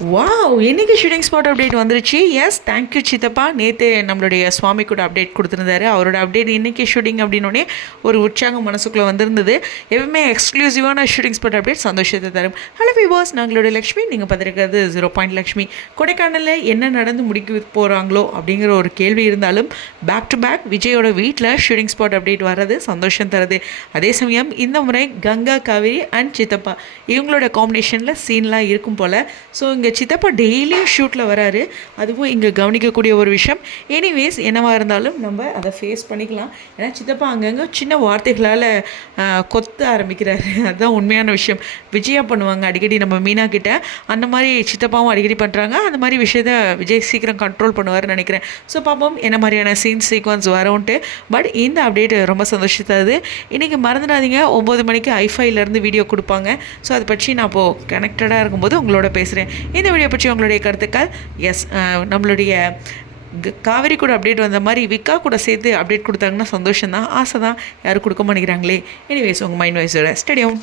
Wow! இன்னைக்கு shooting spot update வந்துருச்சு. Yes thank you சித்தப்பா. நேற்று நம்மளுடைய சுவாமி கூட அப்டேட் கொடுத்துருந்தாரு. அவரோட அப்டேட் இன்றைக்கி ஷூட்டிங் அப்படின்னோடனே ஒரு உற்சாகம் மனசுக்குள்ளே வந்திருந்தது. எப்பவுமே எக்ஸ்க்ளூசிவான ஷூட்டிங் ஸ்பாட் அப்டேட் சந்தோஷத்தை தரும். ஹலோ விவாஸ், நாங்களுடைய லக்ஷ்மி. நீங்கள் பார்த்துருக்கிறது 0 லக்ஷ்மி. கொடைக்கானலில் என்ன நடந்து முடிக்க போகிறாங்களோ அப்படிங்கிற ஒரு கேள்வி இருந்தாலும் பேக் டு பேக் விஜயோட வீட்டில் ஷூட்டிங் ஸ்பாட் அப்டேட் வர்றது சந்தோஷம் தருது. அதே சமயம் இந்த முறை கங்கா, காவேரி அண்ட் சித்தப்பா இவங்களோட காம்பினேஷனில் சீன்லாம் இருக்கும் போல். ஸோ இங்கே சித்தப்பா டெய்லியும் ஷூட்டில் வராரு. அதுவும் இங்கே கவனிக்கக்கூடிய ஒரு விஷயம். எனிவேஸ் என்னவாக இருந்தாலும் நம்ம அதை ஃபேஸ் பண்ணிக்கலாம். ஏன்னா சித்தப்பா அங்கங்கே சின்ன வார்த்தைகளால் கொத்த ஆரம்பிக்கிறாரு. அதுதான் உண்மையான விஷயம். விஜயா பண்ணுவாங்க அடிக்கடி நம்ம மீனா கிட்ட. அந்த மாதிரி சித்தப்பாவும் அடிக்கடி பண்ணுறாங்க. அந்த மாதிரி விஷயத்த விஜய் சீக்கிரம் கண்ட்ரோல் பண்ணுவார்னு நினைக்கிறேன். ஸோ பார்ப்போம் என்ன மாதிரியான சீக்வன்ஸ் வரும்ன்ட்டு. பட் இந்த அப்டேட் ரொம்ப சந்தோஷத்தாது. இன்றைக்கி மறந்துடாதீங்க, 9 மணிக்கு ஐஃபைலேருந்து வீடியோ கொடுப்பாங்க. ஸோ அதை பற்றி நான் இப்போது கனெக்டடாக இருக்கும்போது உங்களோட பேசுகிறேன். இந்த வீடியோ பற்றி உங்களுடைய கருத்துக்கள். எஸ், நம்மளுடைய காவேரி கூட அப்டேட் வந்த மாதிரி விக்கா கூட சேர்த்து அப்டேட் கொடுத்தாங்கன்னா சந்தோஷம் தான், ஆசை தான். யாரும் கொடுக்க மாட்டேங்கிறாங்களே. எனிவேஸ் உங்கள் மைண்ட் வைஸோட ஸ்டேடியம்.